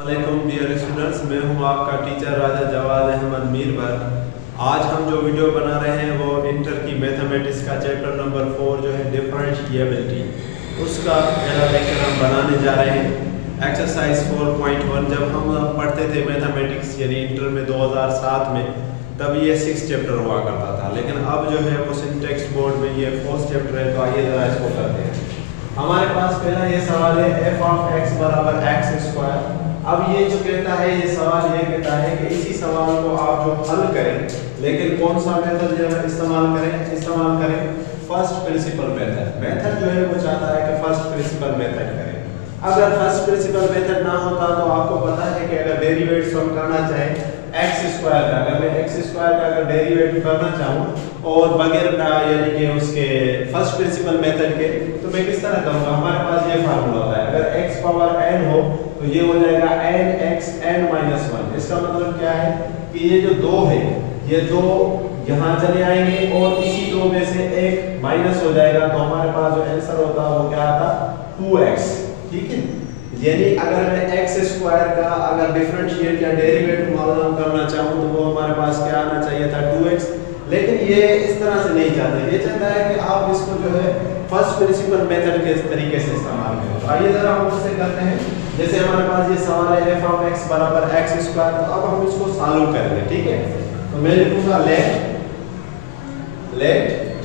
वालेकुम dear students, मैं हूं आपका टीचर राजा जवाद अहमद मीरबर। आज हम जो वीडियो बना रहे हैं वो इंटर की मैथमेटिक्स का चैप्टर नंबर 4 जो है डिफरेंशिएबिलिटी, उसका पहला लेक्चर हम बनाने जा रहे हैं। एक्सरसाइज 4.1 जब हम पढ़ते थे मैथमेटिक्स यानी इंटर में 2007 में, तब ये 6 चैप्टर हुआ करता था, लेकिन अब जो है वो सिंटेक्स बोर्ड में ये 4th चैप्टर है। तो आइए ज़रा इसको करते हैं। हमारे पास पहला ये सवाल है f ऑफ x बराबर x स्क्वायर। अब ये जो कहता है, ये सवाल ये कहता है कि इसी सवाल को आप जो हल करें, लेकिन कौन सा मेथड जो है इस्तेमाल करें फर्स्ट प्रिंसिपल मेथड जो है वो चाहता है कि फर्स्ट प्रिंसिपल मेथड करें। अगर फर्स्ट प्रिंसिपल मेथड ना होता तो आपको पता है कि अगर डेरिवेटिव हम करना चाहें x स्क्वायर का, अगर मैं x स्क्वायर का अगर डेरिवेटिव करना चाहूँ और बगैर यानी कि उसके फर्स्ट प्रिंसिपल मेथड के, तो मैं किस तरह करूँगा। हमारे पास ये फार्मूला होता है, अगर x पावर n हो तो ये हो जाएगा nx n माइनस 1। इसका मतलब क्या है कि ये जो दो है, ये दो यहाँ चले आएंगे और इसी दो में से एक माइनस हो जाएगा, तो हमारे पास जो आंसर होता है वो क्या आता, 2x। ठीक है, यानी अगर मैं x स्क्वायर का अगर डिफरेंशिएट या डेरिवेटिव मालूम करना चाहूँ तो वो हमारे पास क्या आना चाहिए था, 2x। लेकिन ये इस तरह से नहीं चाहता, ये चाहता है कि आप इसको जो है फर्स्ट प्रिंसिपल मेथड के तरीके से इस्तेमाल करें। तो आइए जरा हम उससे करते हैं। जैसे हमारे पास ये सवाल है f ऑफ x बराबर x स्क्वायर, तो अब हम इसको सॉल्व करेंगे। ठीक है, तो मैं लिखूंगा लेट,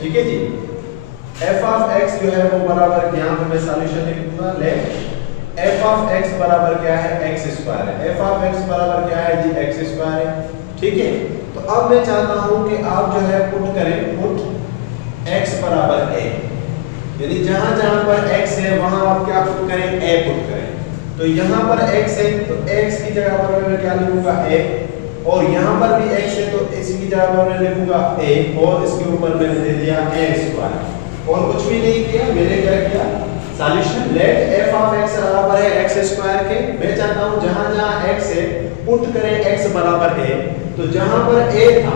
ठीक है जी, f ऑफ x जो है वो बराबर, यहाँ पे मैं सॉल्यूशन लिखूंगा लेट f ऑफ x बराबर क्या है, x स्क्वायर है। f ऑफ x बराबर क्या है जी, x स्क्वायर है। ठीक है, तो अब मैं चाहता हूं कि आप जो है पुट x बराबर a, यानी जहां जहां पर x है वहां आप क्या पुट करें, a पुट करें। तो यहाँ पर x है तो x की जगह पर मैं क्या लिखूंगा, a, और यहाँ पर भी x है तो इसकी जगह पर मैं लिखूंगा a, और इसके ऊपर मैंने दे दिया a स्क्वायर, और कुछ भी नहीं किया। मैंने क्या किया, solution let f of x बराबर है x स्क्वायर के। मैं चाहता हूँ जहां जहां x है पुट करें x बराबर a, तो जहां पर a था,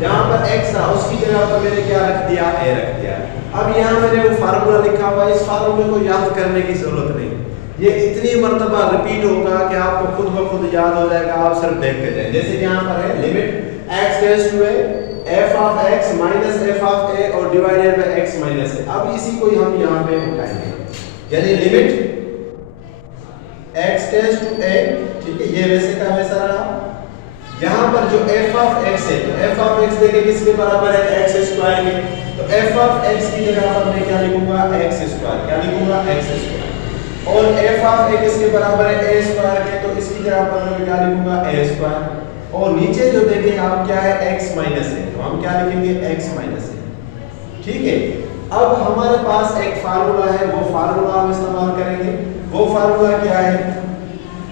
जहां पर x था उसकी जगह पर मैंने क्या रख दिया, a रख दिया। अब यहाँ मैंने वो फार्मूला लिखा हुआ है, इस फार्मूले को याद करने की जरूरत नहीं, ये इतनी मर्तबा रिपीट होगा कि आपको खुद ब खुद याद हो जाएगा, आप सिर्फ देखते जाएं। जैसे यहाँ पर है limit x tends to a f of x minus f of a और divided by x minus a। अब इसी को हम यहाँ पे उठाएंगे, यानी limit x tends to a। ठीक है, ये वैसे का वैसा रहा। यहाँ पर जो f ऑफ x है, तो f ऑफ x देखिए किसके बराबर है, x स्क्वायर के। तो f ऑफ x की जगह पर मैं क्या लिखूंगा, x स्क्वायर, क्या लिखूंगा, x स्क्वायर। और f ऑफ x इसके बराबर है a स्क्वायर के, तो इसकी जगह पर मैं क्या लिखूंगा, a स्क्वायर। और नीचे जो देखें आप क्या है, x माइनस है, तो हम क्या लिखेंगे, x माइनस है। ठीक है, अब हमारे पास एक फार्मूला है, वो फार्मूला हम इस्तेमाल करेंगे। वो फार्मूला क्या है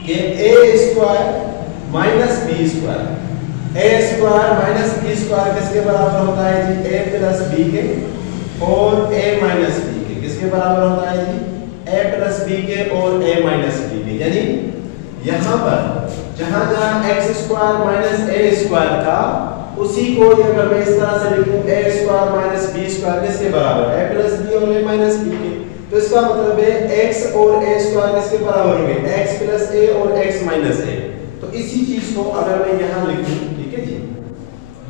कि a square minus b square, a square minus b square किसके बराबर होता है जी, a प्लस b के, और a माइनस b के किसके बराबर होता है जी, a प्लस b के और a माइनस b के। यानी यहाँ पर जहाँ जहाँ x square minus a square था, उसी को अगर मैं इस तरह से लिखूं, a square minus b square किसके बराबर, a प्लस b और a माइनस b के, तो इसका मतलब है x और a स्क्वायर किसके बराबर होंगे, x प्लस a और x माइनस a। तो इसी चीज को अगर मैं यहाँ लिखूं, ठीक है जी,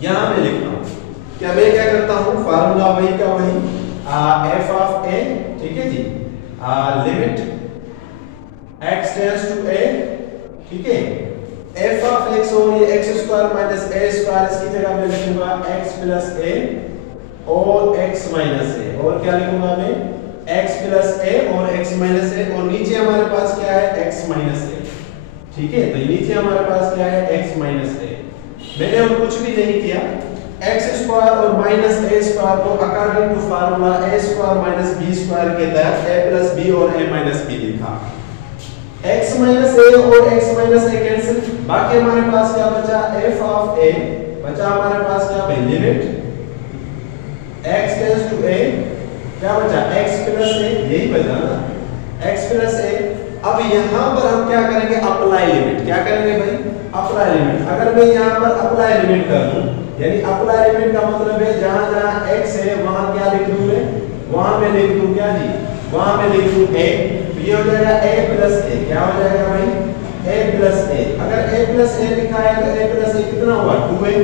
यहाँ मैं लिखता हूँ, क्या मैं क्या करता हूँ, फार्मूला वही का वही, f ऑफ a, ठीक है जी, limit x tends to a, ठीक है, f ऑफ x और ये x square minus a square, इसकी जगह मैं लिखूंगा x प्लस a और x माइनस a, और क्या लिखूंगा मैं, x प्लस a और x माइनस a, और नीचे हमारे पास क्या है, x माइनस a। ठीक है, तो नीचे हमारे पास क्या है, x माइनस a। मैंने और कुछ भी नहीं किया, x स्क्वायर और माइनस a स्क्वायर को according to formula a square minus b square के तहत a प्लस b और a माइनस b लिखा। x माइनस a और x माइनस a कैंसिल, बाकी हमारे पास क्या बचा, f ऑफ a बचा हमारे पास क्या भाई, limit x tends to a, क्या बचा, x प्लस a, यही बचा ना, x प्लस a। अब यहाँ पर हम क्या करेंगे, अप्लाई लिमिट, क्या करेंगे भाई, अप्लाई लिमिट। अगर मैं यहाँ पर अप्लाई लिमिट कर दूं, यानी अप्लाई लिमिट का मतलब है जहां जहां x है वहां क्या लिख दूं मैं, वहां मैं लिख दूं क्या जी, वहां मैं लिख दूं a, तो ये हो जाएगा a प्लस a, क्या हो जाएगा भाई, a प्लस a लिखा है तो a प्लस a कितना हुआ 2a।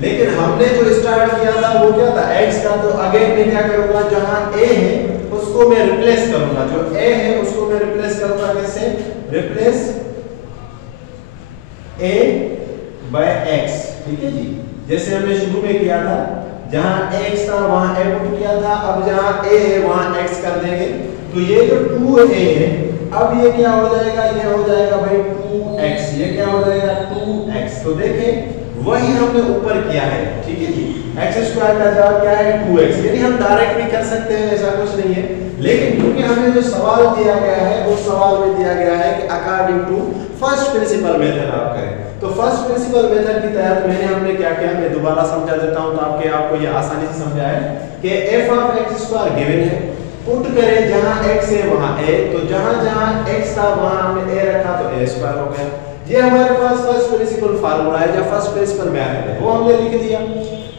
लेकिन हमने जो स्टार्ट किया था वो क्या था x का, तो अगेन मैं क्या करूंगा जहां a है उसको मैं रिप्लेस करूंगा, जो a है उसको मैं रिप्लेस करूंगा कैसे, रिप्लेस a by x, ठीक है जी। जैसे हमने शुरू में किया था, जहां x था वहां a पुट किया था, अब जहां a है वहां x कर देंगे। तो ये जो 2a है अब ये क्या हो जाएगा, ये हो जाएगा भाई 2x, ये क्या हो जाएगा 2x। तो देखें वही हमने ऊपर किया है, ठीक है जी। x स्क्वायर का जवाब क्या है 2x, यानी हम डायरेक्ट भी कर सकते हैं, ऐसा कुछ नहीं है। लेकिन क्योंकि हमें जो सवाल दिया गया है उस सवाल में दिया गया है कि according to first principle method आप करें, तो फर्स्ट प्रिंसिपल मेथड के तहत हमने क्या किया, मैं दोबारा समझा देता हूं तो आपको ये आसानी से समझा है कि f of x square given है, पुट करें जहां x है वहां a, तो जहां जहां x था वहां हमने a रखा तो a स्क्वायर हो गया। ये हमारे पास फर्स्ट प्रिंसिपल फार्मूला है, या फर्स्ट प्रिंसिपल मेथड है, वो हमने लिख दिया।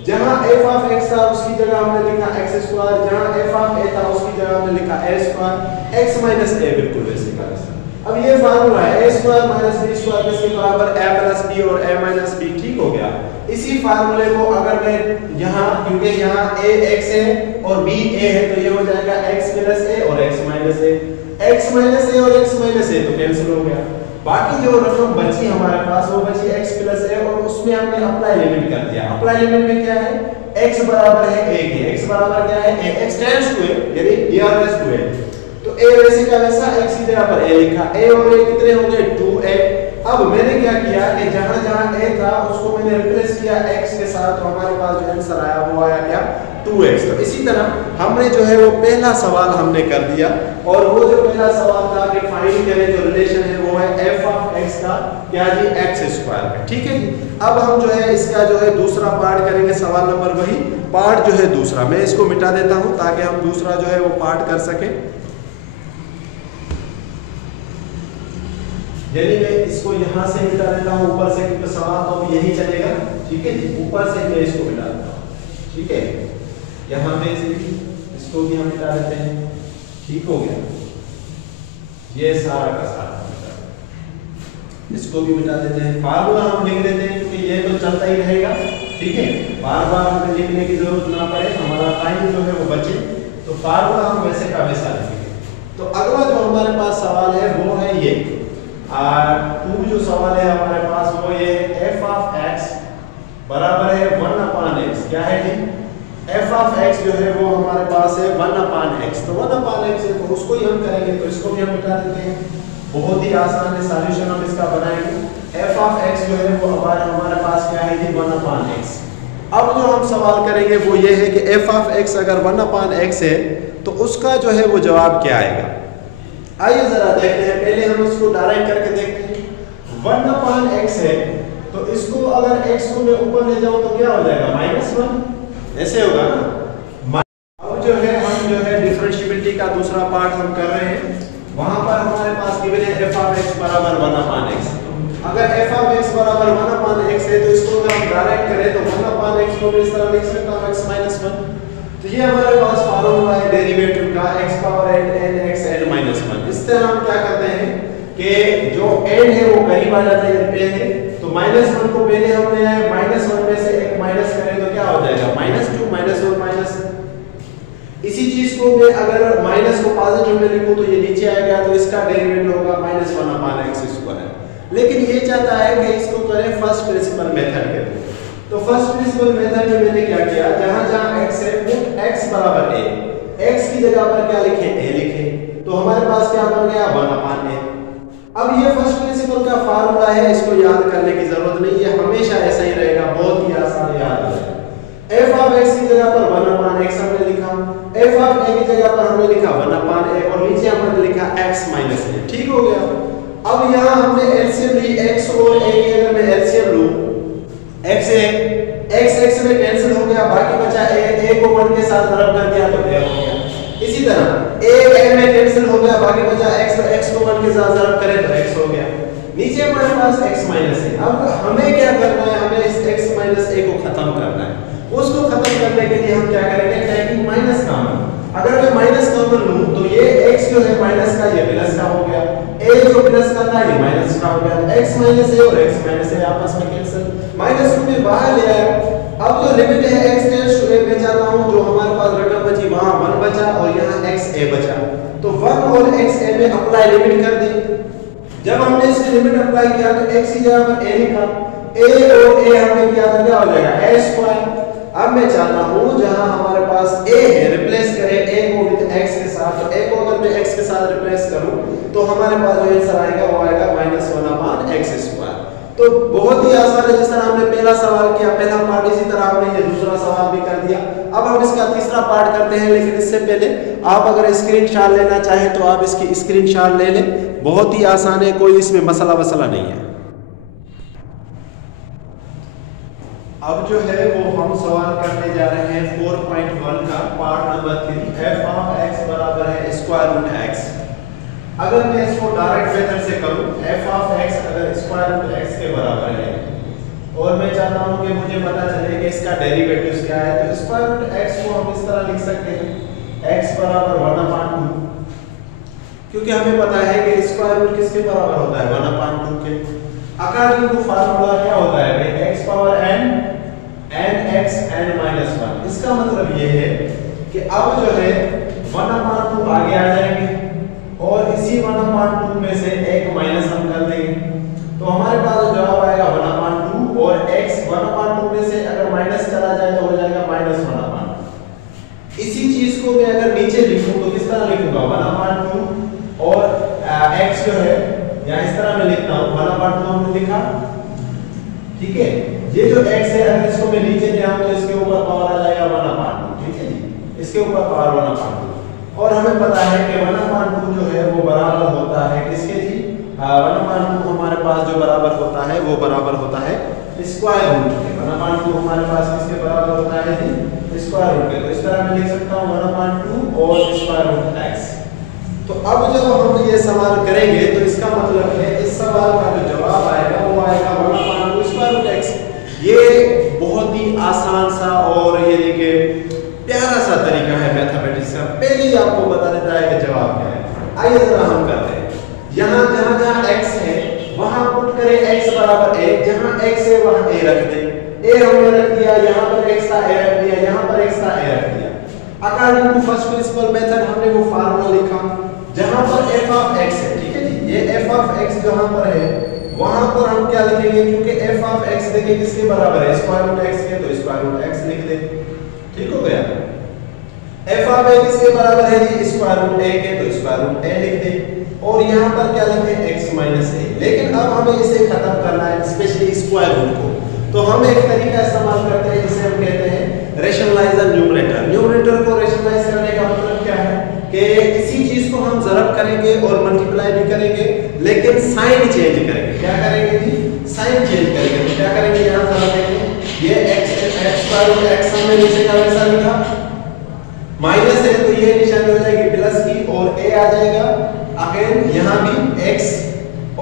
जहां f ऑफ x था उसकी जगह हमने लिखा x स्क्वायर, जहां f ऑफ a था उसकी जगह हमने लिखा a square, x minus a बिल्कुल वैसे का वैसा। अब ये फार्मूला है a square minus b square किसके बराबर a प्लस b और a माइनस b, ठीक हो गया। इसी फार्मूले को अगर मैं यहाँ, क्योंकि यहाँ a x है और b a है, तो ये हो जाएगा x प्लस a और x minus a, x minus a और x माइनस a तो कैंसिल हो गया। बाकी जो रकम बची हमारे पास वो बची x प्लस a, और उसमें हमने अप्लाई लिमिट कर दिया। अप्लाई लिमिट में क्या है, x बराबर है a के, x बराबर क्या है a, x tends to a, यानी नियरेस्ट टू a, तो a वैसे का वैसा x की जगह पर a लिखा, a और a कितने हो गए 2a। अब मैंने क्या किया कि जहां जहां a था उसको मैंने रिप्लेस किया x के साथ, तो हमारे पास जो आंसर आया वो आया क्या 2x। तो इसी तरह हमने जो है वो पहला सवाल हमने कर दिया, और वो जो पहला सवाल था कि फाइंड करें जो रिलेशन है वो है f ऑफ x का क्या जी x स्क्वायर का, ठीक है जी। अब हम जो है इसका जो है दूसरा पार्ट करेंगे, सवाल नंबर वही पार्ट जो है दूसरा, मैं इसको मिटा देता हूं ताकि हम दूसरा जो है वो पार्ट कर सके। यानी मैं इसको यहां से मिटा देता हूं ऊपर से, क्योंकि सवाल तो यही चलेगा, ठीक है जी। ऊपर से मैं इसको मिटा देता हूं, ठीक है। यहां पे से भी इसको भी हम मिटा देते हैं, ठीक हो गया। ये सारा का सारा इसको भी मिटा देते हैं। फार्मूला हम लिख देते हैं क्योंकि ये तो चलता ही रहेगा, ठीक है। बार बार हमें लिखने की जरूरत ना पड़े, हमारा टाइम जो है वो बचे, तो फार्मूला हम वैसे का वैसा लिखेंगे। तो अगला जो हमारे पास सवाल है वो है ये टू जो सवाल है हमारे पास वो ये f ऑफ x बराबर है 1/x, क्या है जी f ऑफ x जो है वो हमारे पास है 1/x, तो 1/x है तो उसको ही हम करेंगे, तो इसको भी हम मिटा देते हैं। बहुत ही आसान है, सॉल्यूशन हम इसका बनाएंगे। f ऑफ x जो है वो हमारे पास क्या है जी 1/x। अब जो हम सवाल करेंगे वो ये है कि f ऑफ x अगर 1/x है तो उसका जो है वो जवाब क्या आएगा। आइए जरा देखते हैं, पहले हम इसको डायरेक्ट करके देखते हैं। 1/x है तो इसको अगर x को मैं ऊपर ले जाऊं तो क्या हो जाएगा -1, ऐसे होगा ना। अब जो है हम जो है डिफरेंशिएबिलिटी का दूसरा पार्ट हम कर रहे हैं, वहां पर हमारे पास गिवन है f ऑफ x बराबर 1/x। अगर f ऑफ x बराबर 1/x है तो इसको अगर हम डायरेक्ट करें तो 1/x को मैं इस तरह लिख सकता हूं x - 1। तो ये हमारे पास फार्मूला है डेरिवेटिव का x power n x n - 1। इस तरह हम क्या करते हैं कि जो n है वो करीब आ जाता है पहले, तो -1 को पहले हमने -1 में से एक माइनस करें तो क्या हो जाएगा -2 -1 -1। इसी चीज को मैं अगर माइनस को पॉजिटिव में लिखूं तो ये नीचे आएगा, तो इसका डेरिवेटिव होगा -1/x²। लेकिन ये चाहता है कि इसको करें फर्स्ट प्रिंसिपल मेथड के थ्रू। तो फर्स्ट प्रिंसिपल मेथड में मैंने क्या किया, जहां जहां x है पुट x बराबर a, x की जगह पर क्या लिखें a लिखें, तो हमारे पास क्या बन गया 1/a। अब ये फर्स्ट प्रिंसिपल का फार्मूला है, इसको याद करने की जरूरत नहीं, ये हमेशा ऐसा ही रहेगा, बहुत ही आसान याद है। f ऑफ x की जगह पर 1/x हमने लिखा, f ऑफ a की जगह पर हमने लिखा 1/a, और नीचे हमने लिखा x माइनस a, ठीक हो गया। अब यहाँ हमने एलसीएम ली, x और a की अगर मैं एलसीएम लूं, x में कैंसिल हो गया, बाकी बचा a को 1 के साथ रब कर दिया तो a हो गया। इसी तरह a में कैंसिल हो गया, बाकी बचा x को 1 के साथ रब करें तो x हो गया। नीचे हमारे पास x माइनस है। अब हमें क्या करना है, हमें इस x माइनस a को खत्म करना है। उसको खत्म करने के लिए हम क्या करेंगे, टेकिंग माइनस कॉमन। अगर मैं माइनस कॉमन लूं तो ये x जो है माइनस का ये प्लस का हो गया, a जो प्लस का था ये माइनस का हो गया, x x माइनस ए और x माइनस ए आपस में कैंसिल, माइनस में बाहर ले आया। अब जो लिमिट है x टेंड्स टू a में चाहता हूं, जो हमारे पास रकम बची वहां 1 बचा और यहां x a बचा, तो 1 और x a में अप्लाई लिमिट कर दी। जब हमने इसकी लिमिट अप्लाई किया तो x की जगह पर a लिखा, a और a हमने किया तो क्या हो जाएगा a स्क्वायर। अब मैं चाहता हूं जहां हमारे पास a है रिप्लेस करें a को विद x के साथ, तो a को अगर मैं x के साथ रिप्लेस करूं तो हमारे पास जो आंसर आएगा वो आएगा -1/x स्क्वायर। तो बहुत ही आसान है, जिस तरह हमने पहला सवाल किया, पहला पार्ट, इसी तरह हमने ये दूसरा सवाल भी कर दिया। अब हम इसका तीसरा पार्ट करते हैं, लेकिन इससे पहले आप अगर स्क्रीनशॉट लेना चाहें तो आप इसकी स्क्रीनशॉट ले लें, बहुत ही आसान है, कोई इसमें मसला वसला नहीं है। अब जो है वो हम सवाल करने जा रहे हैं 4.1 का part number 3, f of x बराबर है स्क्वायर रूट x। अगर मैं इसको डायरेक्ट मेथड से करूं, f ऑफ x अगर स्क्वायर रूट x के बराबर है और मैं चाहता हूं कि मुझे पता चले कि इसका डेरिवेटिव क्या है, तो स्क्वायर रूट x को हम इस तरह लिख सकते हैं x बराबर 1/2, क्योंकि हमें पता है कि स्क्वायर रूट किसके बराबर होता है 1/2 के। अकॉर्डिंग टू फार्मूला क्या होता है भाई, x power n x n-1। इसका मतलब ये है कि अब जो है 1/2 आगे आ जाएंगे और इसी 1/2 में से एक माइनस हम कर देंगे, तो हमारे पास जवाब आएगा 1/2 और x 1/2 में से अगर माइनस चला जाए तो हो जाएगा -1/2। इसी चीज को मैं अगर नीचे लिखूं तो किस तरह लिखूंगा 1/2 और x जो है या इस तरह मैं लिखता हूं 1/2 हमने लिखा, ठीक है। ये जो x है अगर इसको मैं नीचे ले आऊं तो इसके ऊपर पावर आ जाएगा 1/2, ठीक है जी, इसके ऊपर पावर 1/2। और हमें पता है कि 1/2 जो है वो बराबर होता है किसके जी, 1/2 हमारे पास जो बराबर होता है वो बराबर होता है स्क्वायर रूट के। 1/2 हमारे पास किसके बराबर होता है जी, स्क्वायर रूट के। तो इस तरह मैं लिख सकता हूं 1/2 और स्क्वायर रूट x। तो अब जब हम ये सवाल करेंगे तो इसका मतलब है इस सवाल का जो जवाब आएगा वो आएगा 1/2 स्क्वायर रूट x। ये बहुत ही आसान सा और ये देखिए प्यारा सा तरीका है मैथमेटिक्स का, पहले ही आपको बता देता है कि जवाब क्या है। आइए जरा हम करते हैं, यहाँ जहाँ x है वहां पुट करें x बराबर a, जहाँ x है वहां a रख दें, a हमने रख दिया, यहाँ पर x का a रख दिया, यहाँ पर x का a रख दिया। According to first principle method हमने वो फार्मूला लिखा जहां पर f ऑफ x है, ठीक है जी, ये f ऑफ x जहां पर है वहां पर हम क्या लिखेंगे, क्योंकि f ऑफ x देखिए किसके बराबर है स्क्वायर रूट x के, तो स्क्वायर रूट x लिख दे, ठीक हो गया। f ऑफ a किसके बराबर है जी स्क्वायर रूट a के, तो स्क्वायर रूट a लिख दे और यहां पर क्या लिखें x माइनस a। लेकिन अब हमें इसे खत्म करना है, स्पेशली स्क्वायर रूट को, तो हम एक तरीका इस्तेमाल करते हैं जिसे हम कहते हैं रेशनलाइजर न्यूमरेटर। न्यूमरेटर को रेशनलाइज करने का मतलब क्या है कि इसी चीज को हम ज़रब करेंगे और मल्टीप्लाई भी करेंगे, लेकिन साइन चेंज करेंगे। क्या करेंगे जी, साइन चेंज करेंगे। तो क्या करेंगे, यहाँ जरा देखें, ये x स्क्वायर रूट x हमने नीचे का वैसा लिखा, माइनस है तो ये निशानी हो जाएगी प्लस की और a आ जाएगा, अगेन यहाँ भी x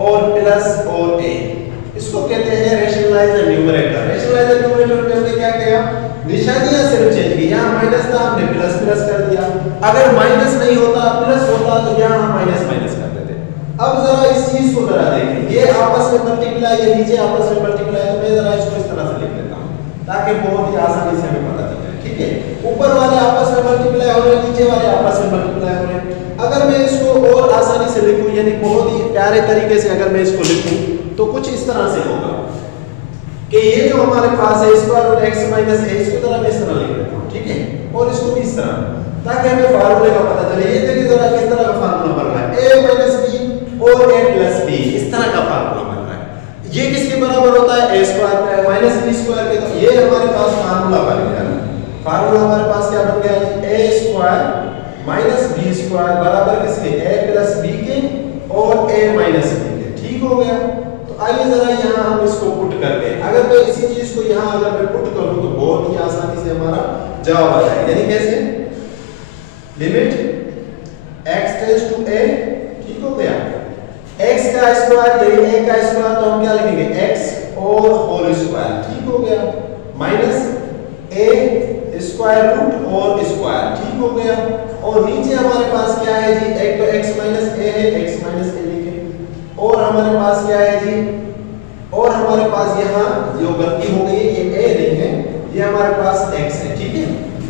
और प्लस और a। इसको कहते हैं रेशनलाइजर न्यूमरेटर। रेशनलाइजर न्यूमरेटर में हमने क्या किया, निशानियां सिर्फ चेंज की, यहाँ माइनस था हमने प्लस प्लस कर दिया, अगर माइनस नहीं होता प्लस होता तो यहाँ हम माइनस माइनस कर देते। अब जरा इस चीज को जरा देखें, ये आपस में मल्टीप्लाई, ये नीचे आपस में मल्टीप्लाई, तो मैं जरा इसको इस तरह से लिख लेता हूँ ताकि बहुत ही आसानी से हमें पता चल जाए, ठीक है। ऊपर वाले आपस में मल्टीप्लाई हो रहे, नीचे वाले आपस में मल्टीप्लाई हो रहे। अगर मैं इसको और आसानी से लिखूं, यानी बहुत ही प्यारे तरीके से अगर मैं इसको लिखूं तो कुछ इस तरह से होगा कि ये जो हमारे पास है square root x minus a, इसको जरा मैं इस तरह लिख लेता हूँ, ठीक है, और इसको भी इस तरह, ताकि हमें फार्मूले का पता चले। ये देखिए जरा किस तरह का फार्मूला बन रहा है, a माइनस b और a प्लस b, इस तरह का फार्मूला बन रहा है। ये किसके बराबर होता है, a square minus b square के। तो ये हमारे पास फार्मूला बन गया ना, फार्मूला हमारे पास क्या बन गया, a square minus b square बराबर किसके, a प्लस b के और a माइनस b के, ठीक हो गया। तो आइए जरा यहाँ हम इसको पुट करते हैं। अगर मैं इसी चीज को यहाँ अगर मैं पुट करूँ तो बहुत ही आसानी से हमारा जवाब आ जाएगा। यानी कैसे, limit x tends to a, ठीक हो गया, x का स्क्वायर यही a का स्क्वायर, तो हम क्या लिखेंगे x और होल स्क्वायर, ठीक हो गया, माइनस a स्क्वायर रूट और स्क्वायर, ठीक हो गया। और नीचे हमारे पास क्या है जी, एक तो x माइनस a है, x माइनस a लिखे, और हमारे पास क्या है जी हमारे पास यहाँ जो गलती हो गई है, ये a नहीं है, ये हमारे पास x है, ठीक है।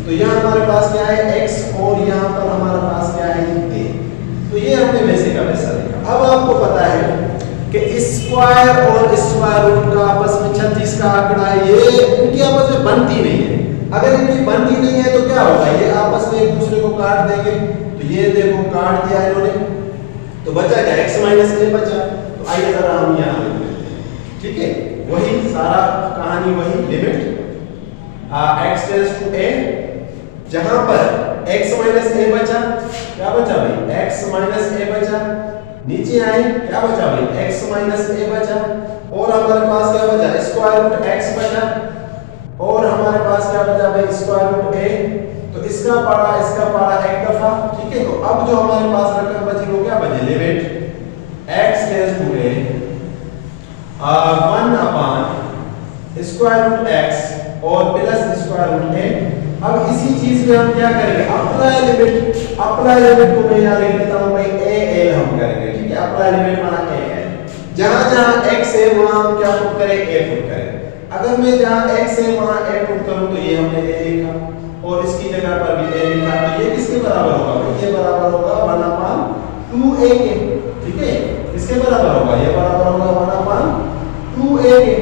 तो यहाँ हमारे पास क्या है x और यहाँ पर हमारे पास क्या है a। तो ये हमने वैसे का वैसा देखा। अब आपको पता है कि स्क्वायर और स्क्वायर रूट का आपस में 36 का आंकड़ा है, ये इनकी आपस में बनती नहीं है। अगर इनकी बनती नहीं है तो क्या होगा, ये आपस में एक दूसरे को काट देंगे। तो ये देखो काट दिया इन्होंने, तो बचा क्या, x माइनस a बचा। तो आइए जरा हम यहाँ लिख लेते हैं, ठीक है। वही सारा कहानी वही, limit x tends to a, जहां पर x माइनस a बचा, क्या बचा भाई, x माइनस a बचा। नीचे आए, क्या बचा भाई, x माइनस a बचा। और हमारे पास क्या बचा, स्क्वायर रूट x बचा। और हमारे पास क्या बचा भाई, स्क्वायर रूट a। तो इसका पारा एक दफा, ठीक है। तो अब जो हमारे पास रकम बची वो क्या बची, limit x tends to a 1 upon square root x और प्लस स्क्वायर रूट a। अब इसी चीज में हम क्या करेंगे, अप्लाई लिमिट को मैं यहाँ लिख लेता हूँ भाई a हम करेंगे, ठीक है। अप्लाई लिमिट माना a है, जहां जहां x है वहां हम क्या पुट करें, a पुट करें। अगर मैं जहां x है वहां a पुट करूं तो ये हमने a लिखा और इसकी जगह पर भी a लिखा। तो ये किसके बराबर होगा भाई, ये बराबर होगा 1 अपॉन 2a के, ठीक है। किसके बराबर होगा, ये बराबर होगा 1 अपॉन 2a के।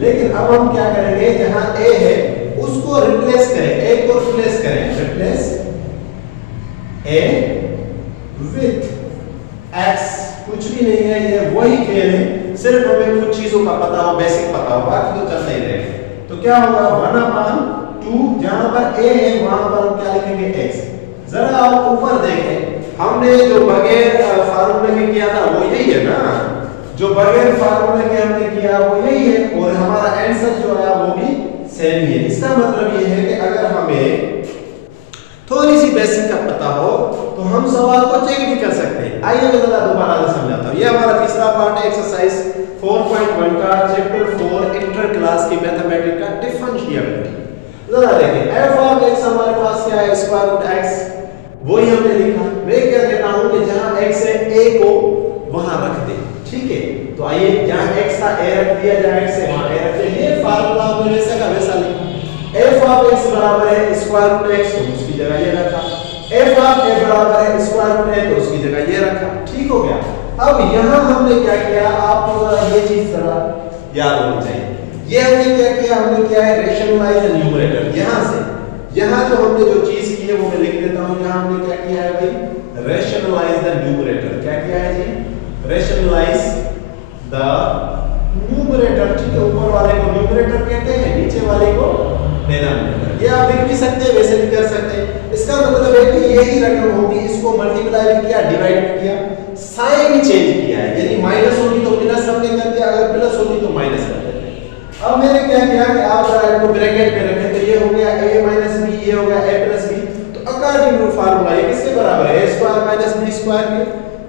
लेकिन अब हम क्या करेंगे, जहां a है उसको रिप्लेस करें, a को रिप्लेस करें, रिप्लेस a विथ x। कुछ भी नहीं है, ये वही खेल है, सिर्फ हमें कुछ चीजों का पता हो, बेसिक पता हो, बाकी तो चलता ही रहेगा। तो क्या होगा 1 अपॉन 2, जहां पर a है वहां पर हम क्या लिखेंगे, x। जरा आप ऊपर देखें, हमने जो बगैर फार्मूले के किया था वो यही है ना, जो बगैर फार्मूले के हमने किया वो यही है, और हमारा आंसर जो है वो भी सेम ही है। इसका मतलब ये है कि अगर हमें थोड़ी सी बेसिक का पता हो तो हम सवाल को चेक भी कर सकते हैं। आइए मैं जरा दोबारा से समझाता हूं। ये हमारा तीसरा पार्ट है एक्सरसाइज 4.1 का, चैप्टर 4 इंटर क्लास की मैथमेटिक्स का डिफरेंशिएबिलिटी। जरा देखें, f ऑफ x हमारे पास क्या है, स्क्वायर रूट x, वही हमने लिखा। मैं क्या कहता हूं कि जहां x है a को वहां रख दे, ठीक है। तो आइए जहां x था a रख दिया, जहां x है वहां a रख दिया। ये फार्मूला हमने वैसा का वैसा लिखा। f ऑफ x बराबर है स्क्वायर रूट x, तो उसकी जगह ये रखा। f ऑफ a बराबर है स्क्वायर रूट a, तो उसकी जगह ये रखा, ठीक हो गया। अब यहां हमने क्या किया, आपको जरा ये चीज जरा याद होनी चाहिए। ये हमने क्या किया, हमने किया है रैशनलाइज द न्यूमरेटर। यहां से यहां जो हमने जो चीज की है वो मैं लिख देता हूं। यहां हमने क्या किया है भाई, रैशनलाइज द न्यूमरेटर। क्या किया है जी, रैशनलाइज द न्यूमरेटर, ठीक है। ऊपर वाले को न्यूमरेटर कहते हैं, नीचे वाले को डिनोमिनेटर। ये आप लिख भी सकते हैं, वैसे भी कर सकते हैं। इसका मतलब है कि यही रकम होगी, इसको मल्टीप्लाई भी किया, डिवाइड भी किया, साइन चेंज किया है। यानी माइनस होगी तो प्लस हमने कर दिया, अगर प्लस होगी तो माइनस कर देते हैं। अब मैंने क्या किया कि आप जरा इसको ब्रैकेट में रखें, तो ये हो गया a माइनस b, ये हो गया a प्लस b। तो अकॉर्डिंग टू फार्मूला ये किसके बराबर है, a square minus b square के।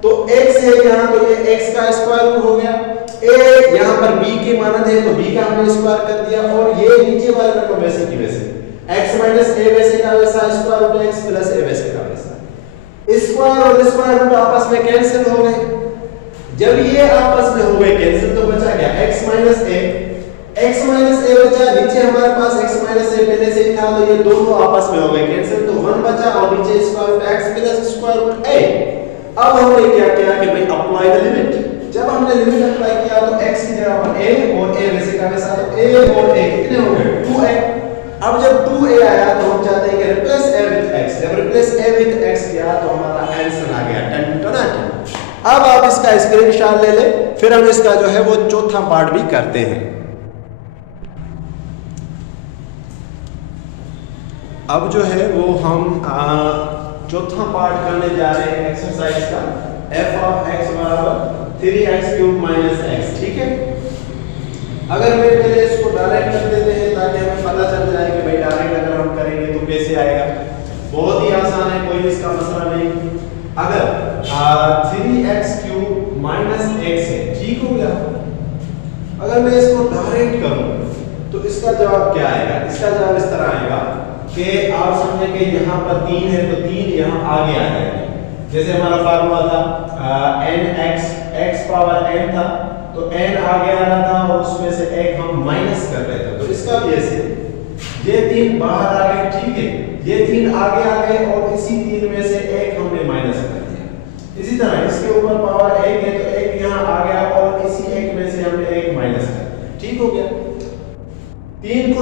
तो x है यहां, तो ये x का स्क्वायर रूट हो गया। a यहां पर b के मानद है तो b का हमने स्क्वायर कर दिया, और ये नीचे वाले रकम वैसे की वैसे x माइनस a वैसे का वैसा, square root x plus a वैसे का वैसा। स्क्वायर और स्क्वायर रूट आपस में कैंसिल हो गए। जब ये आपस में हो गए कैंसिल तो बचा क्या, x माइनस a बचा। नीचे हमारे पास x माइनस a पहले से ही था, तो ये दोनों आपस में हो गए कैंसिल, तो 1 बचा, और नीचे square root x plus square root a। अब हमने क्या किया कि भाई अप्लाई द लिमिट। जब हमने लिमिट अप्लाई किया तो x की जगह पर a और a वैसे का वैसा, तो a और a कितने हो गए, 2a। अब जब 2a आया तो हम चाहते हैं कि रिप्लेस a विद x। जब रिप्लेस a विद x किया तो हमारा आंसर आ गया 10। अब आप इसका स्क्रीनशॉट ले ले, फिर हम इसका जो है वो चौथा पार्ट भी करते हैं। अब जो है वो हम चौथा पार्ट करने जा रहे हैं एक्सरसाइज का, f ऑफ x बराबर 3x³ माइनस x, ठीक है। अगर मैं पहले इसको डायरेक्ट कर देते हैं ताकि हमें पता चल जाए कि भाई डायरेक्ट अगर हम करेंगे तो कैसे आएगा। बहुत ही आसान है, कोई इसका मसला नहीं। अगर 3x³ माइनस x है, ठीक हो गया। अगर मैं इसको डायरेक्ट करूं तो इसका जवाब क्या आएगा, इसका जवाब इस तरह आएगा कि आप समझें कि यहाँ पर 3 है तो 3 यहाँ आगे आ जाएगा। जैसे हमारा फार्मूला था nx, x पावर n था तो n आगे आ रहा था और उसमें से एक हम माइनस कर रहे थे, तो इसका भी ऐसे ये 3 बाहर आ गए, ठीक है, ये 3 आगे आ गए और इसी 3 में से एक हमने माइनस कर दिया। इसी तरह इसके ऊपर पावर 1 है तो 1 यहाँ आ गया और इसी 1 में से हमने 1 माइनस कर दिया, ठीक हो गया। 3 को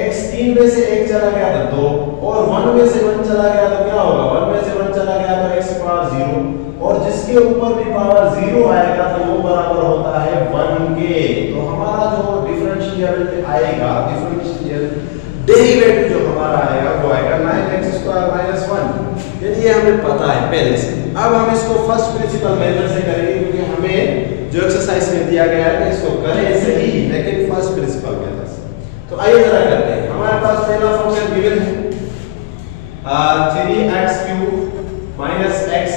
x 3 में से 1 चला गया तो 2 और 1 में से 1 चला गया तो क्या होगा, 1 में से 1 चला गया तो x पावर 0 और जिसके ऊपर भी पावर 0 आएगा तो वो बराबर होता है 1 के। तो हमारा जो डिफरेंशियल आएगा, डिफरेंशियल डेरिवेटिव जो हमारा आएगा वो आएगा 9x² - 1। यानी ये हमें पता है पहले से। अब हम इसको फर्स्ट प्रिंसिपल मेथड से करेंगे क्योंकि हमें जो एक्सरसाइज में दिया गया है इसको करें सही लेकिन फर्स्ट प्रिंसिपल मेथड से। तो आइए जरा करते हैं। हमारे पास पहला फंक्शन गिवन है 3x³ - x।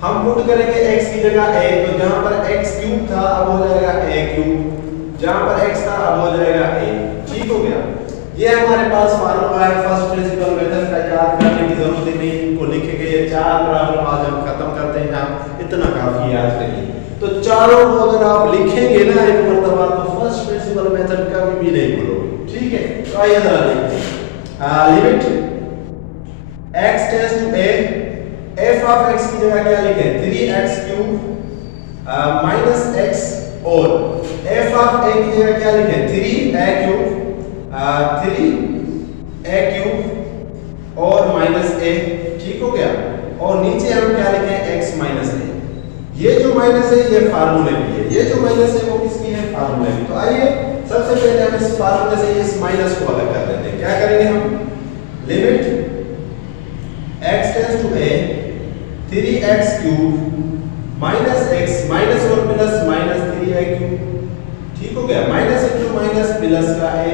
हम पुट करेंगे x की जगह a, तो जहां पर x³ था अब हो जाएगा a³, जहां पर x था अब हो जाएगा a, ठीक हो गया। ये हमारे पास फार्मूला है फर्स्ट प्रिंसिपल मेथड का, याद करने की जरूरत ही नहीं, इनको लिखेंगे। ये 4 प्रॉब्लम आज हम खत्म करते हैं, यहाँ इतना काफी है आज के लिए। तो चारों को अगर आप लिखेंगे ना एक मर्तबा तो फर्स्ट प्रिंसिपल मेथड कभी भी नहीं भूलोगे, ठीक है। तो आइए जरा देखते हैं। Limit x tends to a, f of x की जगह क्या लिखें 3x³ - x और f ऑफ a की जगह क्या लिखें 3a³ और -a, ठीक हो गया। और नीचे हम क्या लिखें x - a। ये जो माइनस है ये फार्मूले की है, ये जो माइनस है वो किसकी है, फार्मूले की। तो आइए सबसे पहले हम इस फार्मूले से इस माइनस को अलग कर लेते हैं। क्या करेंगे हम, limit x tends to a 3x³ - x minus और प्लस -3a³, ठीक हो गया। माइनस इंटू माइनस प्लस का a,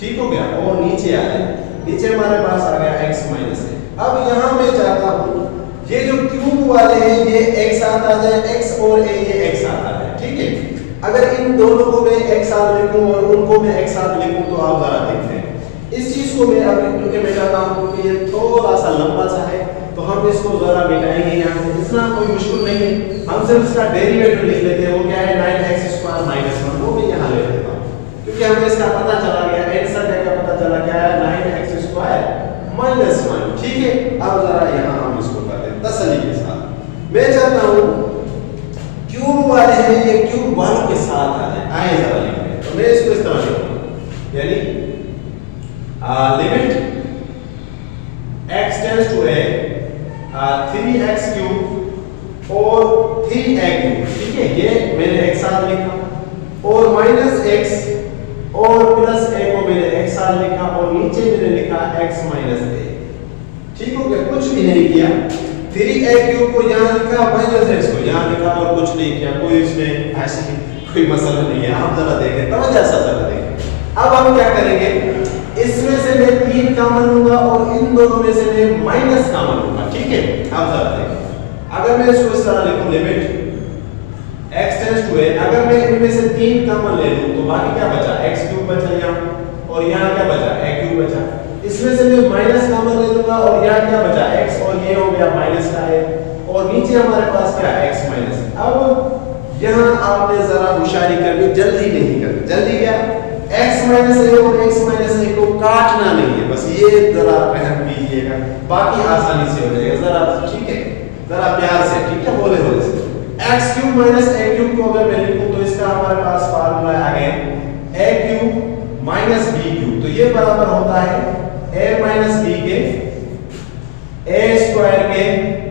ठीक हो गया। और नीचे आ जाए, नीचे हमारे पास आ गया x - a। अब यहां मैं चाहता हूं ये जो क्यूब वाले हैं ये एक साथ आ जाए, x और a ये एक साथ आ जाए, ठीक है। अगर इन दोनों को मैं एक साथ लिखूं और उनको मैं एक साथ लिखूं तो आप जरा देखते हैं इस चीज को मैं अभी क्योंकि मैं चाहता हूं कि ये थोड़ा सा लंबा सा है तो हम इसको जरा मिटाएंगे यहाँ से। इतना कोई मुश्किल नहीं है, हम सिर्फ इसका डेरिवेटिव लिख लेते हैं। वो क्या है 9x² - 1, वो मैं यहाँ ले लेता हूँ क्योंकि हमें इसका पता चला गया, आंसर का पता चला क्या है 9x² - 1, ठीक है। अब जरा यहाँ हम इसको तसल्ली के साथ मैं चाहता हूं क्यूब वाले हैं ये क्यूब वालों के साथ आ जाए, आए जरा लिखते हैं। तो मैं इसको इस तरह लिखूंगा, यानी limit x tends to a 3x³ और 3a³, ठीक है। ये मैंने एक साथ लिखा और -x और प्लस a को मैंने एक साथ लिखा और नीचे मैंने लिखा x - a, ठीक हो गया। कुछ भी नहीं किया, 3a³ को यहाँ लिखा -x को यहाँ लिखा और कुछ नहीं किया, कोई इसमें ऐसी कोई मसला नहीं है। आप जरा देखें, तवज्जो से जरा देखें। अब हम क्या करेंगे, इसमें से मैं 3 कॉमन लूंगा और इन दोनों में से मैं माइनस कॉमन लूंगा, ठीक है। आप जरा देखें, अगर मैं इसको इस तरह लिखूं limit x tends to a, अगर मैं इनमें से 3 कॉमन ले लूं तो बाकी क्या बचा, x³ बचा यहाँ और यहाँ क्या बचा, a³ बचा। इसमें से मैं माइनस कॉमन ले लूंगा और यहाँ क्या बचा x और ये हो गया माइनस का है और नीचे हमारे पास क्या x - अब यहाँ आपने जरा होशियारी करनी, जल्दी नहीं करनी, जल्दी क्या x - a और x - a को काटना नहीं है, बस ये जरा रहम कीजिएगा, बाकी आसानी से हो जाएगा। जरा ठीक है, जरा प्यार से, ठीक है, बोले बोले से x³ - a³ को अगर मैं लिखूं तो इसका हमारे पास फार्मूला है अगेन a³ - b³, तो ये बराबर होता है a - b के a² के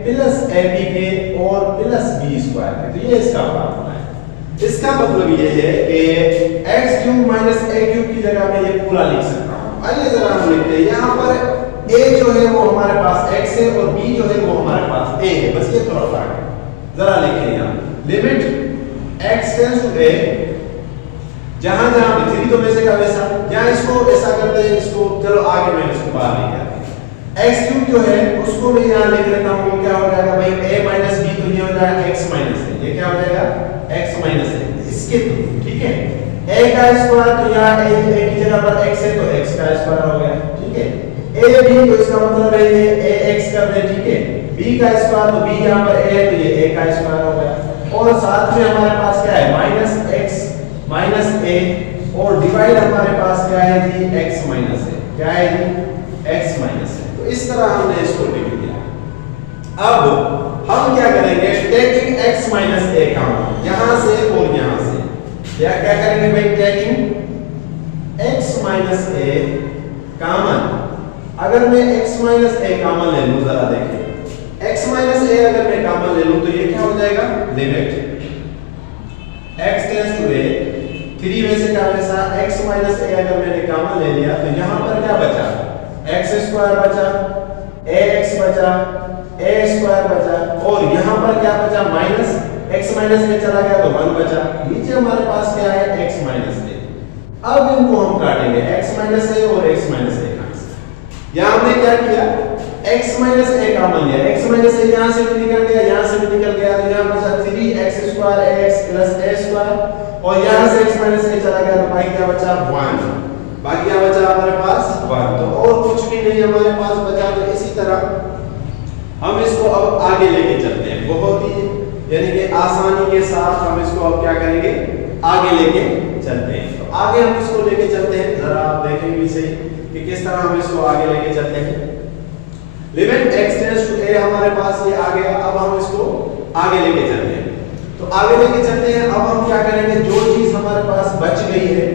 प्लस ab के और प्लस b² के। तो ये इसका फार्मूला है। इसका मतलब ये है कि x³ - a³ की जगह मैं ये पूरा लिख सकता हूं। आइए जरा हम लिखते हैं, यहाँ पर a जो है वो हमारे पास x है और b जो है वो हमारे पास a है, बस ये थोड़ा फर्क है। जरा लिखें यहाँ limit x tends to a, जहां जहां 3 तो वैसे का वैसा, यहाँ इसको ऐसा करते हैं, इसको चलो आगे मैं इसको बाहर नहीं करते। x³ जो है उसको मैं यहाँ लिख लेता हूँ, क्या हो जाएगा भाई a - b, तो ये हो जाएगा x - a, ये क्या हो जाएगा x - a इसके थ्रू, ठीक है। a का स्क्वायर तो यहाँ a की जगह पर x है तो x का स्क्वायर हो गया, ठीक है। a b तो इसका मतलब है ये ax कर दे, ठीक है। b का स्क्वायर तो b यहाँ पर a है तो ये a का स्क्वायर हो गया और साथ में हमारे पास क्या है -x माइनस ए और डिवाइड हमारे पास क्या है जी x माइनस है, क्या है जी x माइनस है। तो इस तरह हमने इसको लिख दिया। अब हम क्या करेंगे, टेकिंग x माइनस ए कॉमन यहां से और यहां से, या क्या करेंगे भाई, टेकिंग x माइनस ए कॉमन। अगर मैं x माइनस ए कॉमन ले लूं, जरा देखिए x माइनस ए अगर मैं कॉमन ले लूं तो ये क्या हो जाएगा, limit x tends to a 3 वैसे का वैसा x माइनस a अगर मैंने कॉमन ले लिया तो यहां पर क्या बचा, x स्क्वायर बचा, ax बचा, a स्क्वायर बचा और यहां पर क्या बचा, माइनस x माइनस a चला गया तो 1 बचा। नीचे हमारे पास क्या है, x माइनस a। अब इनको हम काटेंगे x माइनस a और x माइनस a का। यहां हमने क्या किया, x माइनस a कॉमन लिया, x माइनस a यहां से भी निकल गया, यहां से भी निकल गया, तो यहां बचा 3x square ax plus a square और यहां से x माइनस a चला गया तो बाकी क्या बचा, 1। बाकी क्या बचा हमारे पास, 1। तो और कुछ भी नहीं हमारे पास बचा। तो इसी तरह हम इसको अब आगे लेके चलते हैं, बहुत ही यानी कि आसानी के साथ हम इसको अब क्या करेंगे, आगे लेके चलते हैं। तो आगे हम इसको लेके चलते हैं, जरा आप देखेंगे सही कि किस तरह हम इसको आगे लेके चलते हैं। Limit x tends to a हमारे पास ये आ गया। अब हम इसको आगे लेके चलते हैं। तो आगे लेके चलते हैं। अब हम क्या करेंगे, जो चीज हमारे पास बच गई है,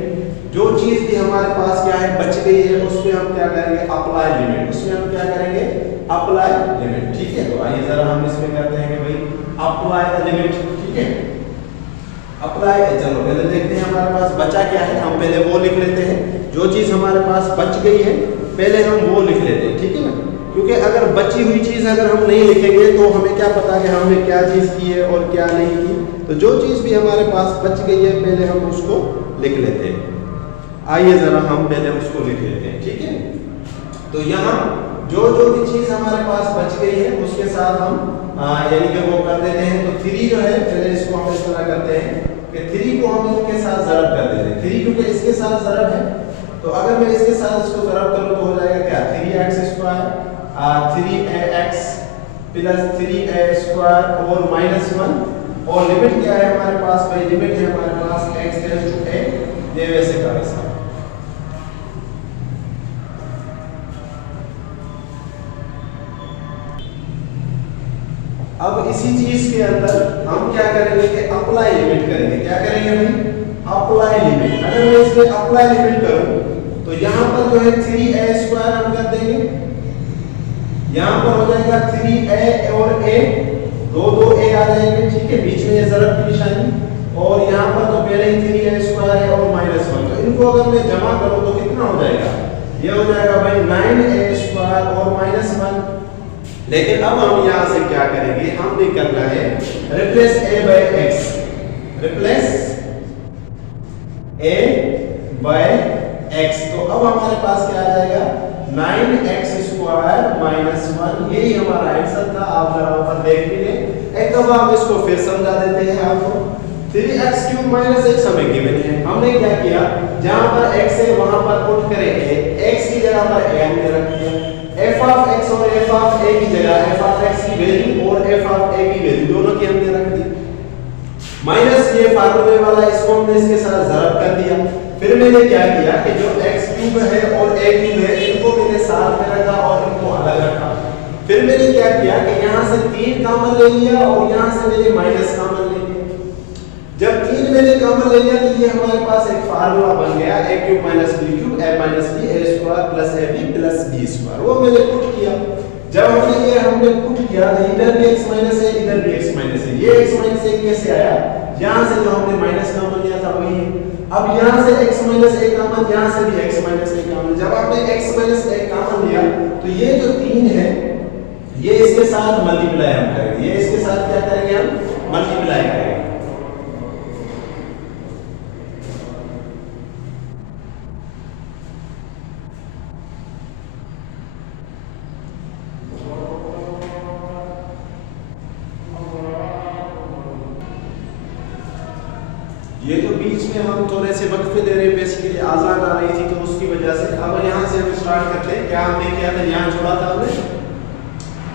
जो चीज भी हमारे पास क्या है बच गई है, उसमें हम क्या करेंगे, अप्लाई लिमिट। उसमें हम क्या करेंगे, अप्लाई लिमिट। ठीक है, तो आइए जरा हम इसमें करते हैं कि भाई अप्लाई द लिमिट। ठीक है, अप्लाई, चलो पहले देखते हैं हमारे पास बचा क्या है, हम पहले वो लिख लेते हैं। जो चीज हमारे पास बच गई है पहले हम वो लिख लेते हैं, ठीक है ना, क्योंकि अगर बची हुई चीज अगर हम नहीं लिखेंगे तो हमें क्या पता कि हमने क्या चीज की है और क्या नहीं की। तो जो चीज भी हमारे पास बच गई है पहले हम उसको लिख लेते हैं। आइए जरा हम पहले उसको लिख लेते हैं, ठीक है। तो यहाँ जो भी चीज हमारे पास बच गई है उसके साथ हम यानी कि वो कर देते हैं। तो 3 जो है, पहले इसको हम इस तरह करते हैं कि 3 को हम इसके साथ ज़रब कर देते हैं। 3 क्योंकि इसके साथ ज़रब है, तो अगर मैं इसके साथ इसको ज़रब करूं तो हो जाएगा क्या, 3x square 3ax plus 3a square और -1। और लिमिट क्या है हमारे पास भाई, लिमिट है हमारे पास x टेंड्स टू a, ये वैसे का वैसा। अब इसी चीज के अंदर हम क्या करेंगे कि अप्लाई लिमिट करेंगे। क्या करेंगे भाई, अप्लाई लिमिट। अगर मैं इसमें अप्लाई लिमिट करूं तो यहां पर जो है 3a स्क्वायर हम कर देंगे, यहां पर हो जाएगा 3a और a, दो a आ जाएंगे, ठीक है, बीच में ये ज़रब की निशानी, और यहां पर तो पहले ही 3a स्क्वायर है और -1। तो इनको अगर मैं जमा करूं तो कितना हो जाएगा, ये हो जाएगा भाई 9a स्क्वायर और -1। लेकिन अब हम यहां से क्या करेंगे, हमने करना है replace a by x, replace a by x। तो अब हमारे पास क्या आ जाएगा, 9x स्क्वायर -1। यही हमारा आंसर था, आप जरा ऊपर देख भी लें। एक दफा हम इसको फिर समझा देते हैं आपको। 3x³ -x हमें गिवन है। हमने क्या किया, जहां पर x है वहां पर पुट करें a, x की जगह पर a हमने रख दिया, f of x और f of a की जगह f of x की वैल्यू और f of a की वैल्यू दोनों की हमने रख दी। माइनस ये फार्मूले वाला, इसको हमने इसके साथ ज़रब कर दिया। फिर मैंने क्या किया कि जो x³ है और a³ है इनको मैंने साथ में रखा और इनको अलग रखा। फिर मैंने क्या किया कि यहाँ से 3 कॉमन ले लिया और यहाँ से मैंने माइनस कॉमन ले लिया। जब 3 मैंने कॉमन ले लिया तो ये हमारे पास एक फार्मूला बन गया, a³ - b³ a - b a square plus ab plus b square. वो मैंने पुट किया। जब हमने पुट किया तो इधर भी x माइनस है, इधर भी x माइनस है। ये x माइनस a कैसे आया, यहाँ से जो हमने माइनस कॉमन लिया था वही है। अब यहाँ से x माइनस a कॉमन, यहाँ से भी x माइनस a कॉमन। जब आपने x माइनस a कॉमन लिया तो ये जो 3 है ये इसके साथ मल्टीप्लाई हम करेंगे, ये इसके साथ क्या करेंगे, हम मल्टीप्लाई करेंगे। ये तो बीच में हम थोड़े से वक्फे दे रहे हैं, बेसिकली आजान आ रही थी तो उसकी वजह से। अब यहाँ से हम स्टार्ट करते हैं। क्या हमने किया था, यहाँ छोड़ा था हमने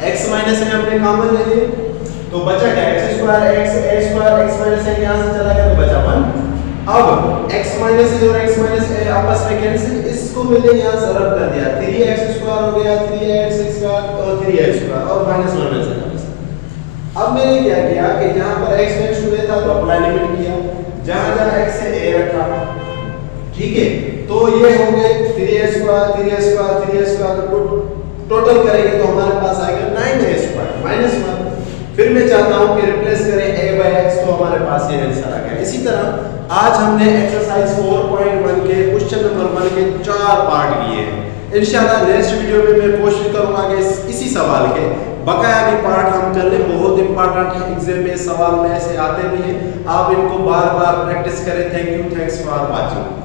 x माइनस में हमने कॉमन ले लिए तो बचा क्या, x square x a square x minus है, यहाँ से चला गया तो बचा 1। अब x माइनस ए और x माइनस ए आपस में कैंसिल, इसको मैंने यहाँ सरल कर दिया, 3x स्क्वायर हो गया 3x स्क्वायर और 3x स्क्वायर और -1 में से। अब मैंने क्या किया कि यहाँ पर x टेंड्स टू a था तो अप्लाई लिमिट किया, जहाँ जहाँ x है a रखा, ठीक है। तो ये हो गए 3x square 3x square 3x square, तो टोटल करेंगे तो हमारे पास आएगा 9a स्क्वायर -1। फिर मैं चाहता हूँ कि रिप्लेस करें a by x, तो हमारे पास ये आंसर आ गया। इसी तरह आज हमने एक्सरसाइज 4.1 के क्वेश्चन नंबर 1 के 4 पार्ट किए हैं। इंशाल्लाह नेक्स्ट वीडियो में मैं कोशिश करूंगा कि इसी सवाल के बकाया भी पार्ट हम कर लें। बहुत इंपॉर्टेंट है, एग्जाम में सवाल में ऐसे आते भी हैं, आप इनको बार बार प्रैक्टिस करें। Thank you, thanks for watching.